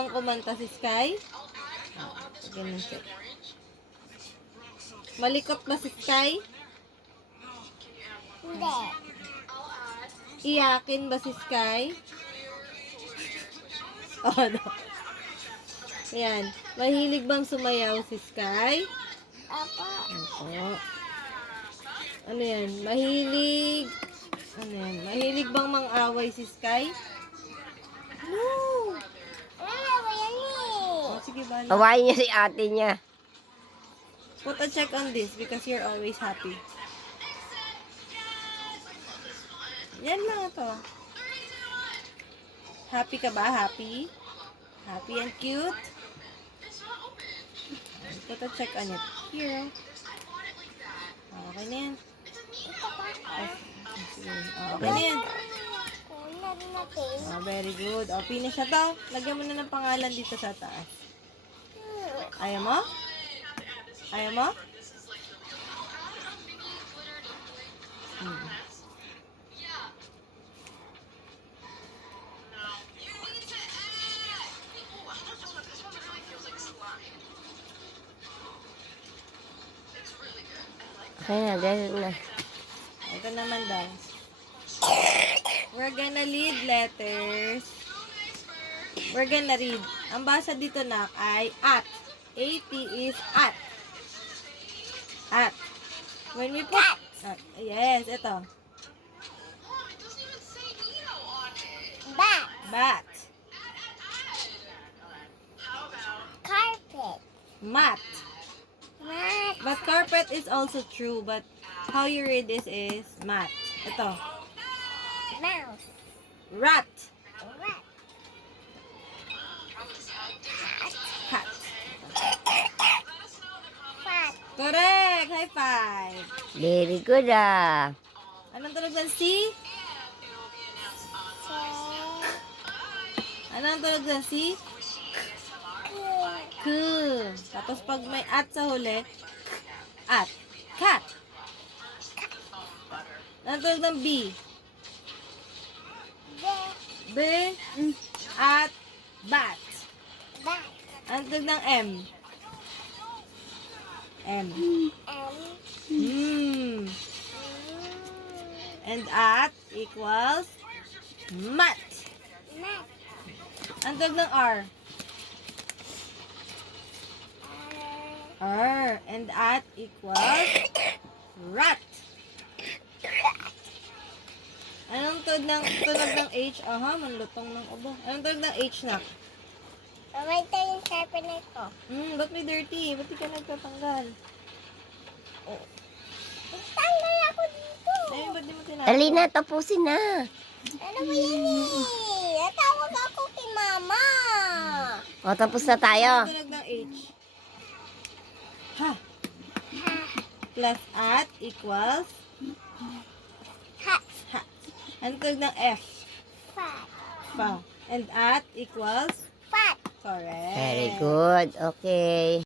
bang kumanta si Sky? Ganun siya. Malikot ba si Sky? Hindi. Iyakin ba si Sky? Oh, no. Ayan. Mahilig bang sumayaw si Sky? Apa. Opo. Ano yan? Mahilig... Ano yan? Mahilig bang mang-away si Sky? No! Ano ba yan eh? Oh, sige, bala. Awayin niya si ate niya. Put a check on this because you're always happy. Yan lang ito. Happy ka ba? Happy? Happy and cute? Put a check on it. Here. Okay na yan. Ito ba? Sige. Okay na yan. Kunan natin. Oh, very good. O, finish na to. Lagyan mo na ng pangalan dito sa taas. Ayaw mo? Ayaw mo? Okay na, dahil na. Ito naman daw. We're gonna read letters. We're gonna read. Ang basa dito na ay at. AT is at. At. When we put... yes, ito. Bat. Bat. Carpet. Mat. Mat. But carpet is also true, but how you read this is mat. Ito. Mouse. Rat. Rat. Cat. Fat. Correct! High five! Very good ah. Anong tunog ng C? Anong tunog ng C? K. Tapos pag may at sa huli, at. Cat. Anong tunog ng B? B. At. Bat. Bat. Anong tunog ng M? M. Hmm. And at equals mat. Mat. Ang tunog ng R? R. And at equals rat. Anong tunog ng H? Aha, manlutong ng ubo. Anong tunog ng H na? Mamay tayo yung sharpener ko. Ba't may dirty? Ba't di ka nagtatanggal? Tanggal ako dito. Ay, ba't di mo Dali tinapos? na, tapusin na. Ano ba yan eh? Natawag ako kay mama. O, tapos na tayo. Anong tunog ng H? Ha. Plus at equals Hat. ha. Anong tunog ng F? Fat. Pa. And at equals Fat. correct. Very good. Okay.